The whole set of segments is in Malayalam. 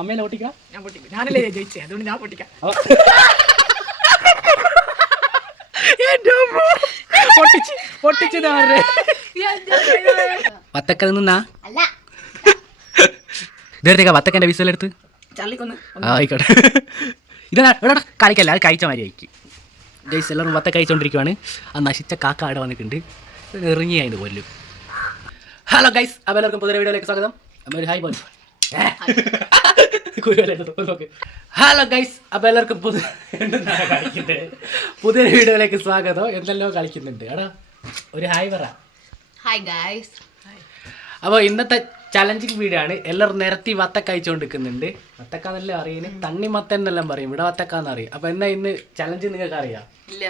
അമ്മേനെ പൊട്ടിക്കാം. ഞാൻ പൊട്ടിക്കും. ഞാനല്ലേ ജയിച്ചേ, അതുകൊണ്ട് ഞാൻ പൊട്ടിക്കാം. പൊട്ടിച്ചു വത്തക്ക നിന്നാ ഇതേക്കാ വത്തക്കൻ്റെ വിസലെടുത്ത് ആയിക്കോട്ടെ. ഇതാ എടാ കളിക്കല്ല, അത് കഴിച്ച മാതിരി ആയിക്ക്. ഗൈസ് എല്ലാവരും വത്ത കഴിച്ചുകൊണ്ടിരിക്കുവാണ്. ആ നശിച്ച കാക്ക ആടെ വന്നിട്ടുണ്ട്, എറിഞ്ഞി അതിൻ്റെ കൊല്ലും. ഹലോ ഗൈസ്, അപ്പോൾ എല്ലാവർക്കും പുതിയ വീഡിയോയിലേക്ക് സ്വാഗതം. അമ്മ ഒരു ഹായ് പോയി. ഹലോ ഗൈസ്, അപ്പോൾ എല്ലാവർക്കും പുതിയ വീഡിയോയിലേക്ക് സ്വാഗതം. എന്തെല്ലോ കളിക്കുന്നുണ്ട്. എടാ ഒരു ഹായ് പറ. Hi guys. അപ്പോൾ ഇന്നത്തെ ചലഞ്ചിങ് വീഡിയോ ആണ്. എല്ലാവരും നിരത്തി വത്തക്ക അയച്ചുകൊണ്ടിരിക്കുന്നുണ്ട്. വത്തക്കാന്നല്ലേ അറിയുന്നത്, തണ്ണിമത്തൻ എന്നെല്ലാം പറയും, ഇവിടെ വത്തക്കാന്ന് അറിയും. അപ്പോൾ എന്നാ ഇന്ന് ചലഞ്ച് നിങ്ങൾക്ക് അറിയാം? ഇല്ല.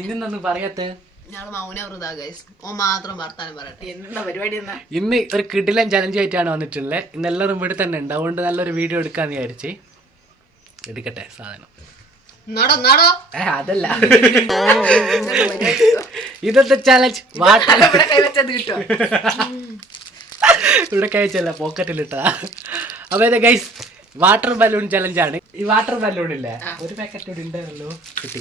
ഇന്നൊന്നും പറയാത്ത ഇന്ന് ഒരു കിടിലൻ ചലഞ്ച് ആയിട്ടാണ് വന്നിട്ടുള്ളത്. ഇന്ന് എല്ലാവരും ഇവിടെ തന്നെ ഉണ്ട്, അതുകൊണ്ട് നല്ലൊരു വീഡിയോ എടുക്കാന്ന് വിചാരിച്ച് എടുക്കട്ടെ സാധനം. അതല്ല ഇന്നത്തെ ചലഞ്ച് ഇവിടെ കഴിച്ചല്ല പോക്കറ്റിലിട്ടാ. അപ്പൊ ഇത് ഗൈസ് വാട്ടർ ബലൂൺ ചലഞ്ചാണ്. ഈ വാട്ടർ ബലൂൺ ഇല്ലേ, ഒരു പാക്കറ്റ് ഇവിടെ ഉണ്ടല്ലോ, കിട്ടി.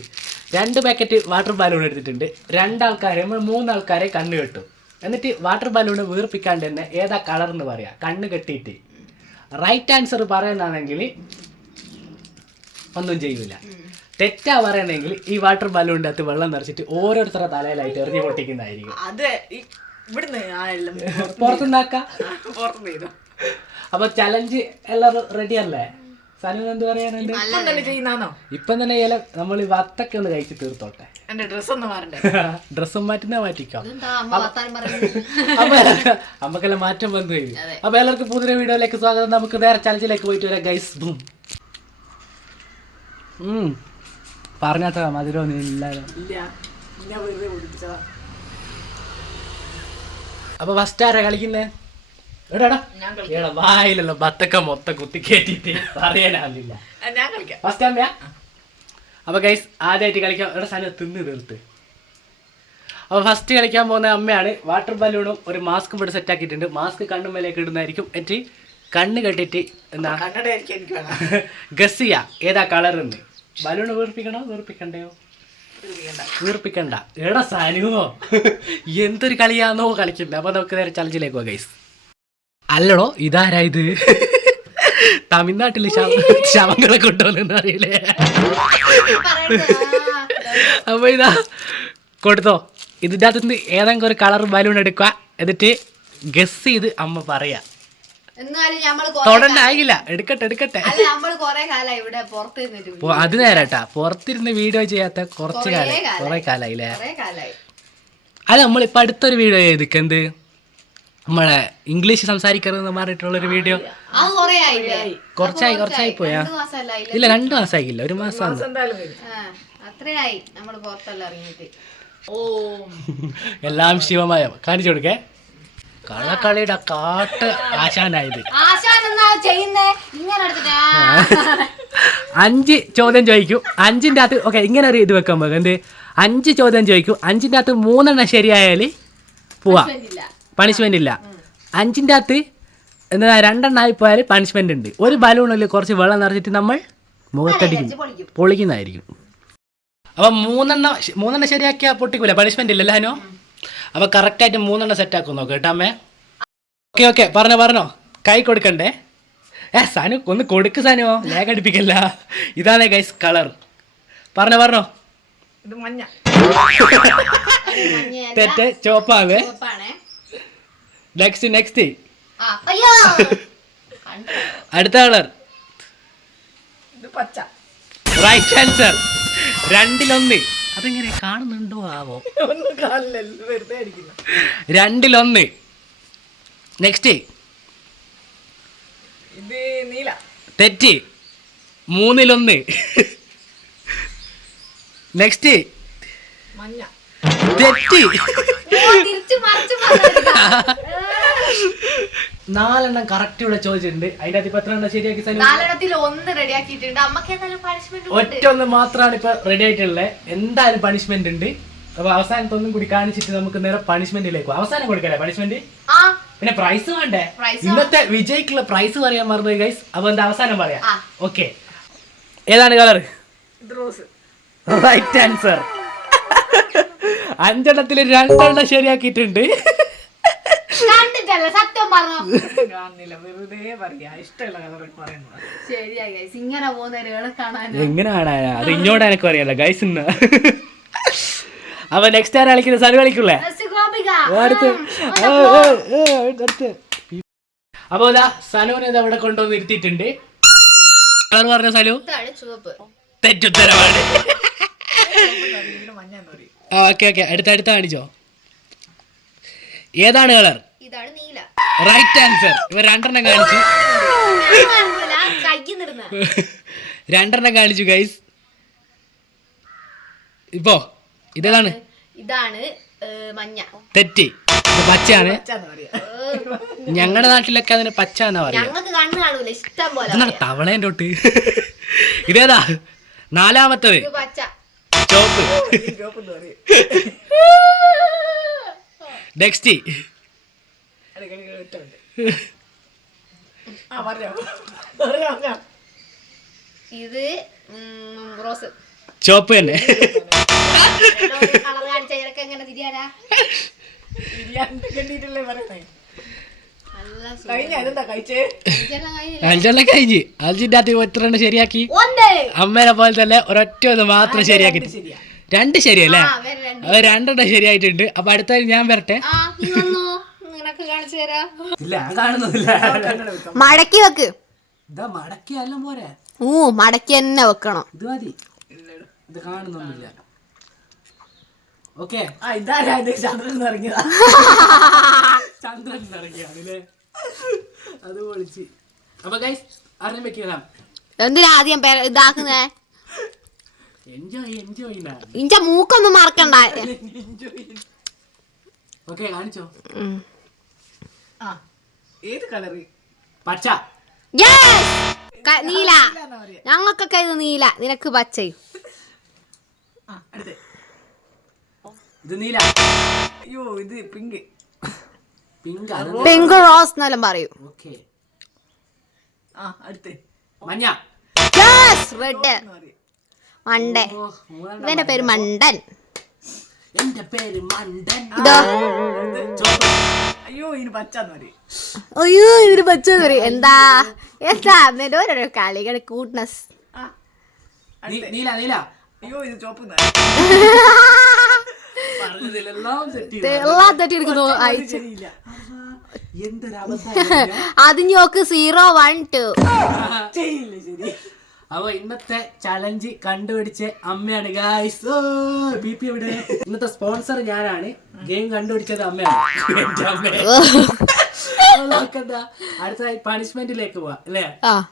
2 പാക്കറ്റ് വാട്ടർ ബലൂൺ എടുത്തിട്ടുണ്ട്. 2 ആൾക്കാരെ, നമ്മൾ 3 ആൾക്കാരെ കണ്ണ് കെട്ടും. എന്നിട്ട് വാട്ടർ ബലൂണ് വീർപ്പിക്കാണ്ട് തന്നെ ഏതാ കളർ എന്ന് പറയാം. കണ്ണ് കെട്ടിയിട്ട് റൈറ്റ് ആൻസർ പറയുന്നതാണെങ്കിൽ ഒന്നും ചെയ്യൂല. തെറ്റാ പറയണമെങ്കിൽ ഈ വാട്ടർ ബലൂണിൻ്റെ അകത്ത് വെള്ളം നിറച്ചിട്ട് ഓരോരുത്തരുടെ തലയിലായിട്ട് എറിഞ്ഞു പൊട്ടിക്കുന്നതായിരിക്കും. പുറത്തുനിന്നാക്കാം. അപ്പൊ ചലഞ്ച് എല്ലാവരും റെഡി അല്ലേ? സനു എന്ത് പറയാനുണ്ട്? ഇപ്പം തന്നെ നമ്മൾ ഈ വത്തൊക്കെ ഒന്ന് കഴിച്ച് തീർത്തോട്ടെ. ഡ്രസ്സും മാറ്റുന്ന മാറ്റിക്കാം. അമ്മക്കെല്ലാം മാറ്റം വന്നു കഴിഞ്ഞു. അപ്പൊ എല്ലാവർക്കും പുതിയ വീഡിയോയിലേക്ക് സ്വാഗതം. നമുക്ക് വേറെ ചലഞ്ചിലേക്ക് പോയിട്ട് വരാം ഗൈസ്. പറഞ്ഞാത്ത മധുരമൊന്നും ഇല്ലല്ലോ. അപ്പൊ ഫസ്റ്റ് ആരാ കളിക്കുന്നേ? എടാ വായിലല്ലോ ബത്തക്ക മൊത്തം കുത്തി കേട്ടിട്ട് പറയാനില്ല. ഫസ്റ്റ് അമ്മയാ? അപ്പൊ ഗൈസ് ആദ്യമായിട്ട് കളിക്കാൻ എടാ സാധനം തിന്ന് തീർത്ത്. അപ്പൊ ഫസ്റ്റ് കളിക്കാൻ പോകുന്ന അമ്മയാണ്. വാട്ടർ ബലൂണും ഒരു മാസ്കും ഇവിടെ സെറ്റ് ആക്കിയിട്ടുണ്ട്. മാസ്ക് കണ്ണുമേലേക്ക് ഇടുന്നതായിരിക്കും. എന്നിട്ട് കണ്ണ് കെട്ടിട്ട് എന്താ ഗസ് ചെയ്യാ ഏതാ കളറെന്ന്. ബലൂണ് വീർപ്പിക്കണോ വീർപ്പിക്കണ്ടയോ? വീർപ്പിക്കണ്ട. എടാ സാനുവോ എന്തൊരു കളിയാന്നോ കളിക്കുന്നത്. അപ്പൊ നമുക്ക് നേരെ ചലഞ്ചിലേക്ക് പോകാം ഗൈസ്. അല്ലടോ ഇതാരാ ഇത്? തമിഴ്നാട്ടില് ശവങ്ങളെ കൊണ്ടുവന്നു അറിയില്ലേ? അപ്പൊ ഇതാ കൊടുത്തോ. ഇതിൻ്റെ അകത്തുനിന്ന് ഏതെങ്കിലും ഒരു കളർ ബലൂൺ എടുക്കുക. എന്നിട്ട് ഗസ് ചെയ്ത് അമ്മ പറയാ. തൊടണ്ടായില്ല. എടുക്കട്ടെ. അത് നേരട്ടാ, പുറത്തിരുന്ന് വീഡിയോ ചെയ്യാത്ത കുറച്ച് കാലം, കുറെ കാലായില്ലേ? അത് നമ്മളിപ്പോ അടുത്തൊരു വീഡിയോ ചെയ്തിക്ക് എന്ത് നമ്മളെ ഇംഗ്ലീഷ് സംസാരിക്കരുതെന്ന് മാറിയിട്ടുള്ളൊരു വീഡിയോ. കുറച്ചായി പോയാ? ഇല്ല 2 മാസമായില്ല, 1 മാസം. എല്ലാം ശിവമായ കാണിച്ചു കൊടുക്കേ. കളക്കളിയുടെ കാട്ട് ആശാനായത്. 5 ചോദ്യം ചോദിക്കും. 5ന്റെ അകത്ത് ഓക്കെ ഇങ്ങനെ ഒരു ഇത് വെക്കാൻ പോകും. എന്ത് 5 ചോദ്യം ചോദിക്കും. 5ന്റെ അകത്ത് 3 ശരിയായാൽ പോവാ, പണിഷ്മെന്റ് ഇല്ല. 5ന്റെ അകത്ത് എന്താ 2 പോയാൽ പണിഷ്മെന്റ് ഉണ്ട്. ഒരു ബലൂണിൽ കുറച്ച് വെള്ളം നിറച്ചിട്ട് നമ്മൾ മുഖത്തടിക്കും, പൊളിക്കുന്നതായിരിക്കും. അപ്പം 3 ശരിയാക്കിയാൽ പൊട്ടിക്കൂല, പണിഷ്മെന്റ് ഇല്ലല്ലോ ഹനോ? അപ്പൊ കറക്റ്റായിട്ട് 3 സെറ്റ് ആക്കും നോക്ക് കേട്ടോ അമ്മേ. ഓക്കെ പറഞ്ഞോ. കൈ കൊടുക്കണ്ടേ? സാനു ഒന്ന് കൊടുക്ക് സാനുവോ, ലേഖ അടിപ്പിക്കല്ല. ഇതാണ് ഗൈസ് കളർ. പറഞ്ഞോ. തെറ്റ്, ചോപ്പാണ്. നെക്സ്റ്റ് അടുത്ത കളർ റൈറ്റ് ആൻസർ. 2-1. അതെങ്ങനെ കാണുന്നുണ്ടോ ആവോ? 2-1. നെക്സ്റ്റ് തെറ്റ്. 3-1. നെക്സ്റ്റ് തെറ്റ്. 4 കറക്റ്റ് ഇവിടെ ചോദിച്ചിട്ടുണ്ട്. അതിന്റെ അകത്ത് 4 ശരിയാക്കി. 1 റെഡിയാക്കിയിട്ടുണ്ട്. ഒറ്റ 1 മാത്രമാണ് ഇപ്പൊ റെഡി ആയിട്ടുള്ളത്. എന്തായാലും പണിഷ്മെന്റ് ഉണ്ട്. അപ്പൊ അവസാനത്തെ ഒന്നും കൂടി കാണിച്ചിട്ട് നമുക്ക് നേരെ പണിഷ്മെന്റിലേക്ക്. അവസാനം കൊടുക്കല്ലേ പണിഷ്മെന്റ്? പിന്നെ പ്രൈസ് വേണ്ടേ? Prize ഇന്നത്തെ വിജയ്ക്കുള്ള പ്രൈസ് പറയാൻ മറന്നു ഗൈസ്. അപ്പൊ എന്താ അവസാനം പറയാം. ആ. ഓക്കെ, ഏതാണ് കളർ? റോസ്. Right answer. 5 എണ്ണത്തിൽ 2 എണ്ണം ശരിയാക്കിയിട്ടുണ്ട്. കണ്ടിട്ടല്ല സത്യം പറഞ്ഞു. കാണുന്നില്ല, വെറുതെ പറയാ. ഇഷ്ടമുള്ള കളർ പറയുന്നത്. ശരിയായി ഗൈസ്, ഇങ്ങനെ പോകുന്നവരുകളെ കാണാൻ. എങ്ങനെയാണ് അത് ഇങ്ങോട്ട് എനിക്ക് അറിയാലോ ഗൈസ്. ഇന്ന് അപ്പൊ നെക്സ്റ്റ് ആരാ കളിക്കുന്നത്? സനു കളിക്കൂലേ? അപ്പൊ ഇതാ സനുവിനെ ഇത് അവിടെ കൊണ്ടുവന്ന് ഇരുത്തിയിട്ടുണ്ട്. കളർ പറഞ്ഞ സനു ചുവപ്പ്. തെറ്റുത്തരമാണ്. മഞ്ഞന്ന് പറയും. ഓക്കെ ഓക്കെ, അടുത്ത കാണിച്ചോ. ഏതാണ് കളർ? ഇതാണ് നീല. Right answer. ഇവർ 2 എണ്ണം കാണിച്ചു. 2 എണ്ണം കാണിച്ചു ഗൈസ്. ഇപ്പോ ഇതാണ് മഞ്ഞ. തെറ്റി, ഇത് പച്ചയാണ്. പച്ചാന്ന് പറയാ. ഞങ്ങളുടെ നാട്ടിലൊക്കെ അതിന് പച്ച എന്നാ പറയാ. ഞങ്ങൾക്ക് കണ്ണു കാണൂല, ഇഷ്ടം പോലെ. ഇതാണ് തവളേന്റെ തൊട്ട്. ഇതേതാ? 4-മത്തത് പച്ച. ചോപ്പ്. ചുവപ്പെന്ന് പറയും. നെക്സ്റ്റ് ഇത് റോസ്. ചോപ്പ് തന്നെ. കളർ കാണിച്ച ഇതൊക്കെ എങ്ങനെ തിരിയാനാ? കണ്ടിട്ടല്ലേ പറയുന്നേ. നല്ല കഴിഞ്ഞ അതെന്താ കഴിച്ചേ? 5 എണ്ണം കഴിഞ്ഞ്. 5ന്റെ അകത്ത് 3 എണ്ണം ശരിയാക്കി. ഒന്ന്. അമ്മേനെ പോലെ തന്നെ ഒരൊറ്റ ഒന്ന് മാത്രം ശരിയാക്കി. ശരിയാ. 2 ശരിയല്ലേ? ആ, വേറെ രണ്ട്. 2 എണ്ണം ശരിയായിട്ടുണ്ട്. അപ്പൊ അടുത്ത ഞാൻ വരട്ടെ. ആ, നീ വന്നോ? നിനക്ക് കാണിച്ചു തരാ. ഇല്ല, കാണുന്നില്ല. മടക്കി വെക്ക്. ഇതാ മടക്കി എല്ലാം പോരെ. മടക്കി തന്നെ വെക്കണം. ഇത് മതി, ഇത് കാണുന്നൊന്നുമില്ല. ഓക്കെ, ഇതാരാ ചന്ദ്രൻ ഇറങ്ങിയതാ. ചന്ദ്രൻ ഇറങ്ങിയാണല്ലേ, അത് പൊളിച്ച്. അപ്പൊ ഗൈസ് ആരംഭിക്കണം. എന്തിനാ ആദ്യം ഇതാക്കുന്നേ? എൻജോയ് ഇഞ്ച മൂക്കൊന്നും മറക്കണ്ട. ഓക്കെ, കാണിച്ചോ. ഏത് കളറ്? പച്ച. നീല. ഞങ്ങൾക്കൊക്കെ ഇത് നീല, നിനക്ക് പച്ചയും. ഇത് നീല. അയ്യോ, ഇത് പിങ്ക്. പിങ്ക് റോസ് എന്നെല്ലാം പറയും. ഓക്കെ, അടുത്ത് മഞ്ഞ. റെഡ്. മണ്ടൻ. ഇവന്റെ പേര് മണ്ടൻ. എന്റെ പേര് മണ്ടൻ. അയ്യോ, ഇതിന് പച്ചാന്ന് പറയും. അയ്യോ, ഇതിന് പച്ച പറയും. എന്താ ഓരോരോ കളികള് കൂട്ട്നസ്. നീല നീല. അയ്യോ, ഇത് ചോപ്പ്. എല്ലാം തെറ്റിയെടുക്കുന്നു. ശരിയില്ല. അത് നോക്ക്. 0, 1, 2. ചെയ്യില്ല. ശരി. അപ്പൊ ഇന്നത്തെ ചലഞ്ച് കണ്ടുപിടിച്ച അമ്മയാണ് ഗായ്സ്. ബിപി എവിടെ? ഇന്നത്തെ സ്പോൺസർ ഞാനാണ്. ഗെയിം കണ്ടുപിടിച്ചത് അമ്മയാണ്. എന്റെ അമ്മയെ അടുത്ത പണിഷ്മെന്റിലേക്ക് പോവാ അല്ലേ?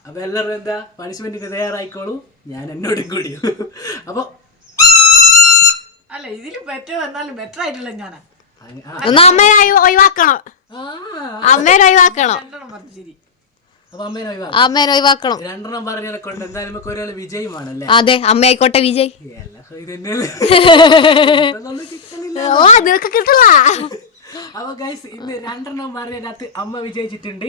അപ്പൊ എല്ലാവരും എന്താ പണിഷ്മെന്റിന് തയ്യാറായിക്കോളൂ. ഞാൻ എന്നോടും കൂടി. അപ്പൊ അല്ല, ഇതില് ബെറ്റർ വന്നാലും ബെറ്റർ ആയിട്ടില്ല. ഞാനാ അമ്മേനെ ഒഴിവാക്കണം. അമ്മേനെ ഒഴിവാക്കണം. ശരി. അപ്പൊ അമ്മേനെ ഒഴിവാക്കണം. 2 എണ്ണം പറഞ്ഞതിനെ കൊണ്ട് എന്തായാലും നമുക്ക് ഒരാൾ വിജയമാണല്ലേ? അതെ, അമ്മ ആയിക്കോട്ടെ വിജയ്. നിനക്ക് കിട്ടില്ല. അപ്പൊ ഗൈസ് ഇന്ന് 2 എണ്ണം പറഞ്ഞതിനകത്ത് അമ്മ വിജയിച്ചിട്ടുണ്ട്.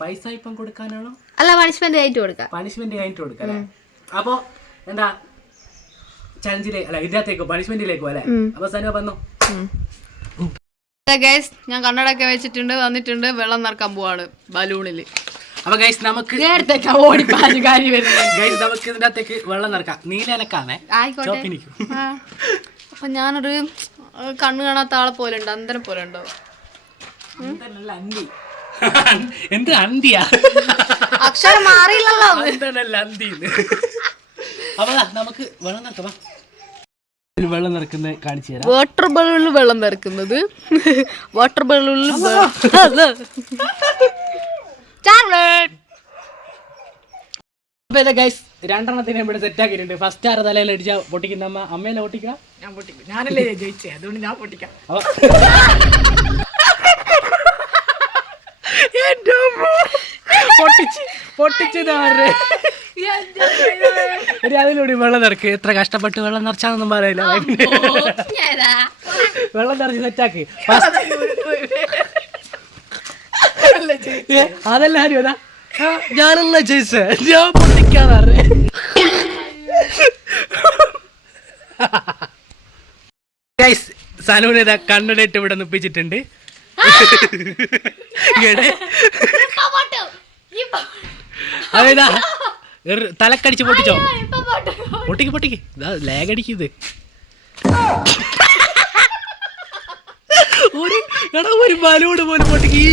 പൈസ ഇപ്പം കൊടുക്കാനാണോ? അല്ല, പണിഷ്മെന്റ് ആയിട്ട് കൊടുക്കാം. പണിഷ്മെന്റ് കഴിഞ്ഞിട്ട് കൊടുക്കാം. അപ്പൊ എന്താ ചലഞ്ചിലേക്ക് അല്ല ഇതിനകത്തേക്കോ പണിഷ്മെന്റിലേക്കോ അല്ലെ? അപ്പൊ സനു വന്നോ. ഗൈസ്, ഞാൻ കണ്ണടൊക്കെ വെച്ചിട്ടുണ്ട്, വന്നിട്ടുണ്ട്. വെള്ളം നിറക്കാൻ പോവാണ് ബലൂണില്. അപ്പൊ ഗൈസ് നമുക്ക് ഓടിപ്പാഞ്ഞ് കാര്യം വരുന്നത്. ഗൈസ് നമുക്ക് ഇതിന്റെ അകത്തേക്ക് വെള്ളം നിറക്കാം. നീലനക്കാണേ. ആയിക്കോട്ടെ. അപ്പൊ ഞാനൊരു കണ്ണു കാണാത്ത ആളെ പോലെ ഉണ്ട്, അന്തരം പോലെ ഉണ്ടോ? എന്ത് അന്തിയാ? അക്ഷരം മാറിയില്ലല്ലോ. അന്തിന്ന്. അപ്പൊ നമുക്ക് വെള്ളം നിറക്കാം. വെള്ളം നിറക്കുന്നത് കാണിച്ചു തരാം. വാട്ടർ ബലൂണിൽ വെള്ളം നിറക്കുന്നത്. വാട്ടർ ബലൂണിൽ ഗൈസ് 2 എണ്ണത്തിന് ഇവിടെ സെറ്റ് ആക്കിയിട്ടുണ്ട്. ഫസ്റ്റ് 6 തലയിൽ അടിച്ചാ പൊട്ടിക്കുന്ന അമ്മ. അമ്മേനെ പൊട്ടിക്കാം. ഞാൻ പൊട്ടിക്കും. ഞാനല്ലേ ജയിച്ചേ, അതുകൊണ്ട് ഞാൻ പൊട്ടിക്കാം. അതിലൂടെ വെള്ളം നിറക്ക്. എത്ര കഷ്ടപ്പെട്ട് വെള്ളം നിറച്ചാന്നൊന്നും പറയില്ല. വെള്ളം നിറച്ച് സെറ്റാക്കി. അതെല്ലാരും അതാ ഞാനെന്നാ ജയിച്ചേ ഞാൻ പൊട്ടിക്കാതെ സനൂനെ കണ്ണടയിട്ട് ഇവിടെ നിപ്പിച്ചിട്ടുണ്ട്. അതേതാ തലക്കടിച്ച് പൊട്ടിച്ചോ? പൊട്ടിക്ക് ലേഗടിക്കുന്നത് ഒരു ബലൂണ് പോലും പൊട്ടിക്ക്.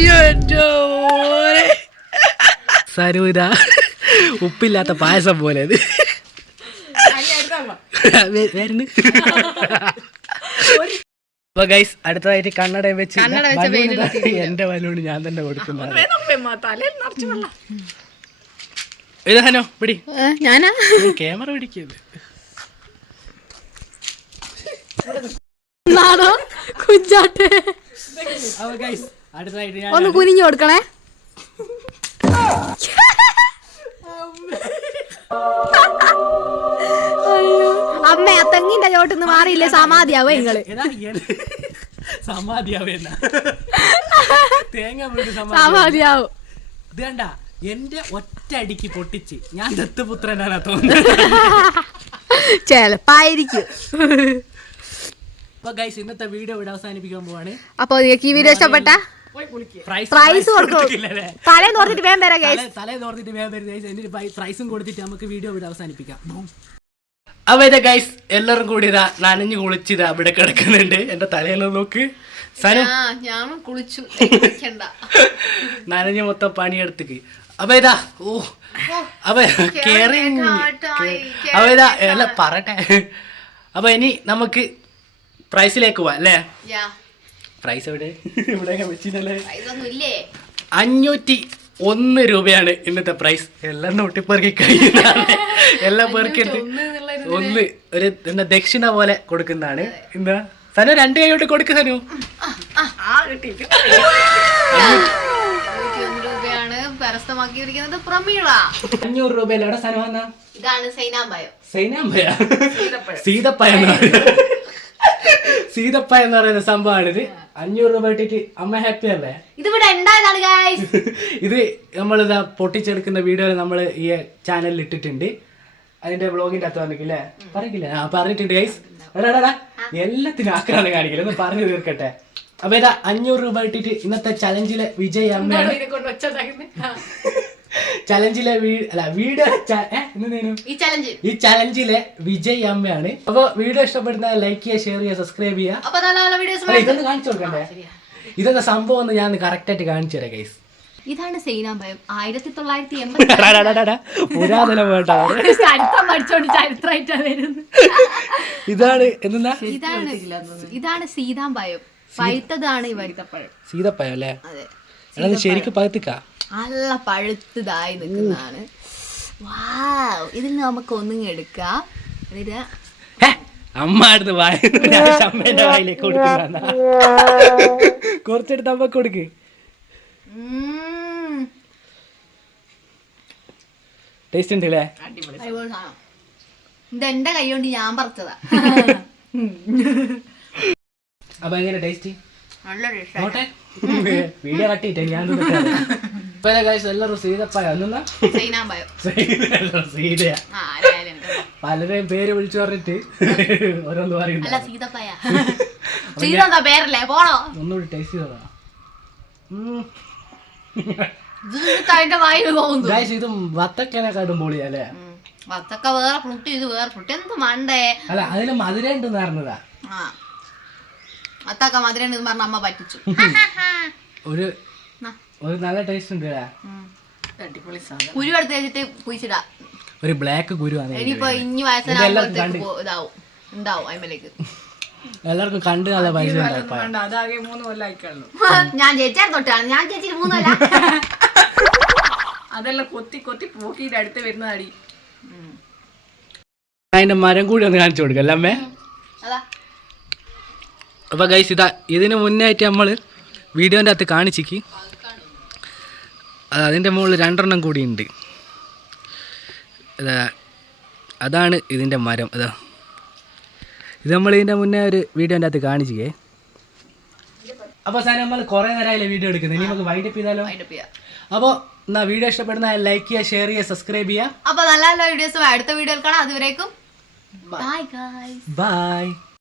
സനു ഇതാ ഉപ്പില്ലാത്ത പായസം പോലെ അത് വരുന്നു. അപ്പൊ ഗൈസ് അടുത്തതായിട്ട് കണ്ണട വെച്ച് എന്റെ ബലൂണ് ഞാൻ തന്നെ കൊടുക്കുന്നത്. ഇതാനോ പിടി, ഞാനാ ക്യാമറ പിടിക്കുന്നത്. കുഞ്ചാട്ടെ അപ്പൊ ഗൈസ് അടുത്തതായിട്ട് ഒന്ന് കുനിഞ്ഞു കൊടുക്കണേ. അമ്മ ആ തെങ്ങിന്റെ ചോട്ടിന്ന് മാറിയില്ലേ സമാധിയാവോ നിങ്ങള്? സമാധിയാവേന്ന തേങ്ങ വീട് സമാധിയാവും. ഇത് കണ്ട എന്റെ ഒറ്റ അടിക്ക് പൊട്ടിച്ച് ഞാൻ ദത്തുപുത്രനാണ് തോന്നുന്നത്. ചെലപ്പായിരിക്കും. അപ്പൊ ഗൈസ് ഇന്നത്തെ വീഡിയോ ഇവിടെ അവസാനിപ്പിക്കാൻ പോവാണ്. അപ്പൊ നിങ്ങൾക്ക് ഈ വീഡിയോ ഇഷ്ടപ്പെട്ട പ്രൈസ് കൊടുക്കും. തലേ നോർത്തിട്ട് വേഗം വരാം ഗൈസ്. തലേ നോർത്തിട്ട് വേഗം വരും ഗൈസ്. എന്നിട്ട് പ്രൈസും കൊടുത്തിട്ട് നമുക്ക് വീഡിയോ ഇവിടെ അവസാനിപ്പിക്കാം. അപ്പൊ ഇതാ ഗൈസ് എല്ലാരും കൂടി ഇതാ നനഞ്ഞു കുളിച്ചിതാ ഇവിടെ കിടക്കുന്നുണ്ട്. എന്റെ തലയിൽ നോക്ക് സനു, ഞാൻ കുളിച്ചു നനഞ്ഞ് മൊത്തം പണിയെടുത്തേക്ക്. അപ്പൊ ഇതാ അപ്പൊ കേറിങ് അപ്പൊ ഇതാ അല്ല പറട്ടെ. അപ്പൊ ഇനി നമുക്ക് പ്രൈസിലേക്ക് പോവാം അല്ലേ? പ്രൈസ് എവിടെ? ഇവിടെ വെച്ചിട്ടല്ലേ. 501 രൂപയാണ് ഇന്നത്തെ പ്രൈസ്. എല്ലാം നോട്ടിപ്പെറുക്കി കഴിയുന്നതാണ്. എല്ലാം പെറുക്കിട്ട് ഒന്ന് ഒരു എന്താ ദക്ഷിണ പോലെ കൊടുക്കുന്നതാണ്. എന്താ സനു 2 കൈയോട്ട് കൊടുക്ക സനു. 500 രൂപയിലാണ് സനു വന്ന. സൈനാമ്പയ സീതപ്പയ സീതപ്പയ എന്ന് പറയുന്ന സംഭവമാണിത്. 500 രൂപ ഇട്ടിട്ട് അമ്മ ഹാപ്പി അല്ലേ? ഇത് നമ്മളിതാ പൊട്ടിച്ചെടുക്കുന്ന വീഡിയോ നമ്മൾ ഈ ചാനലിൽ ഇട്ടിട്ടുണ്ട്. അതിന്റെ വ്ളോഗിന്റെ അകത്ത് പറഞ്ഞില്ലേ പറഞ്ഞില്ലേ? പറഞ്ഞിട്ടുണ്ട് ഗൈസ്. എല്ലാത്തിനും ആക്രാന്തം കാണിക്കില്ല, ഒന്ന് പറഞ്ഞു തീർക്കട്ടെ. അപ്പൊ ഇതാ 500 രൂപ ഇട്ടിട്ട് ഇന്നത്തെ ചലഞ്ചിലെ വിജയ് അമ്മയാണ്. ചലഞ്ചിലെ ഈ ചലഞ്ചിലെ വിജയ് അമ്മയാണ്. അപ്പൊ വീഡിയോ ഇഷ്ടപ്പെടുന്ന ലൈക്ക് ചെയ്യുക, ഷെയർ ചെയ്യുക, സബ്സ്ക്രൈബ് ചെയ്യുക. ഇതൊന്ന് കാണിച്ചു കൊടുക്കണ്ടേ? ഇതൊക്കെ സംഭവം ഒന്ന് ഞാൻ കറക്റ്റ് ആയിട്ട് കാണിച്ചു തരാം ഗൈസ്. ഇതാണ് സൈനാമ്പയം. 1980 പുരാതന ഇതാണ് എന്താ? ഇതാണ് സീതാമ്പയം. പഴുത്തതാണ് ഈ വരുത്തപ്പഴം. സീതപ്പഴം അല്ലേ? അതെ. ശരിക്കും പഴുത്തിക്കാ നല്ല പഴുത്തതായി നിൽക്കുന്നതാണ്. ഇതിൽ നമുക്ക് ഒന്നും എടുക്കാം. അമ്മ അടുത്ത് അമ്മേന്റെ വായിലേക്ക് കൊടുക്കുന്ന കുറച്ചെടുത്ത് അമ്മ കൊടുക്ക്. ടേസ്റ്റ് ഉണ്ട് അല്ലേ? ഇത് എന്റെ കൈ കൊണ്ട് ഞാൻ പറിച്ചതാ. അപ്പൊ എങ്ങനെ ടേസ്റ്റ്? നല്ല ടേസ്റ്റ്. വീഡിയോ കട്ടിട്ടേ ഞാൻ എല്ലാരും സീതപ്പായ സീതയാ പലരെയും പേര് വിളിച്ചു പറഞ്ഞിട്ട് ഓരോന്ന് പറയുന്നു. ഒന്നുകൂടി ടേസ്റ്റ് ചെയ്തോ. ഇത് വത്തക്കനെക്കാട്ടും പൊളിയല്ലേ? വത്തക്ക വേറെ ഫ്രൂട്ട്, ഇത് വേറെ ഫ്രൂട്ട്. എന്ത് മണ്ടേ? അല്ല അതിന് മധുരം ഉണ്ടെന്ന് പറഞ്ഞതാ. വത്തക്ക മധുരം ഉണ്ടെന്ന് പറഞ്ഞ അമ്മ പറ്റിച്ചു. ഒരു നല്ല ടേസ്റ്റ് ഉണ്ട്. കുരു എടുത്ത് വെച്ചിട്ട് കുഴിച്ചിടാ. ഒരു ബ്ലാക്ക് കുരുവാണ്. ഇനിയിപ്പോ ഇനി വയസ്സനാകുമ്പോഴത്തേക്ക് ഉണ്ടാവും അതിലേക്ക്. എല്ലാവർക്കും കണ്ട് നല്ല പരിചയം. ഞാൻ ചേച്ചിയാർ തൊട്ടാണ്. ഞാൻ ചേച്ചി 3 അല്ല. അതെല്ലാം കൊത്തി കൊത്തി പോക്കിട്ട് അടുത്ത് വരുന്നതാടി. അതിന്റെ മരം കൂടി ഒന്ന് കാണിച്ചു കൊടുക്കല്ലേ അമ്മേ? അപ്പൊ ഗൈസ് ഇതാ ഇതിന് മുന്നേ ആയിട്ട് നമ്മള് വീഡിയോന്റെ അകത്ത് കാണിച്ചിക്ക്. അതിന്റെ മുകളിൽ 2 കൂടി ഉണ്ട്. അതാണ് ഇതിന്റെ മരം. അതാ ഇത് നമ്മൾ ഇതിന്റെ മുന്നേ ഒരു വീഡിയോന്റെ അകത്ത് കാണിച്ചിക്കേ. അപ്പൊ സാധനം നമ്മൾ കുറെ നേരമായില്ലേ വീഡിയോ എടുക്കുന്നത്, ഇനി നമുക്ക് വൈൻഡപ്പ് ചെയ്താലോ? അപ്പോൾ എന്നാ വീഡിയോ ഇഷ്ടപ്പെടുന്ന ലൈക്ക് ചെയ്യുക, ഷെയർ ചെയ്യുക, സബ്സ്ക്രൈബ് ചെയ്യുക. അപ്പൊ നല്ല നല്ല വീഡിയോസ് അടുത്ത വീഡിയോയിൽ കാണാം. അതുവരേക്കും ബൈ ഗൈസ്. ബൈ.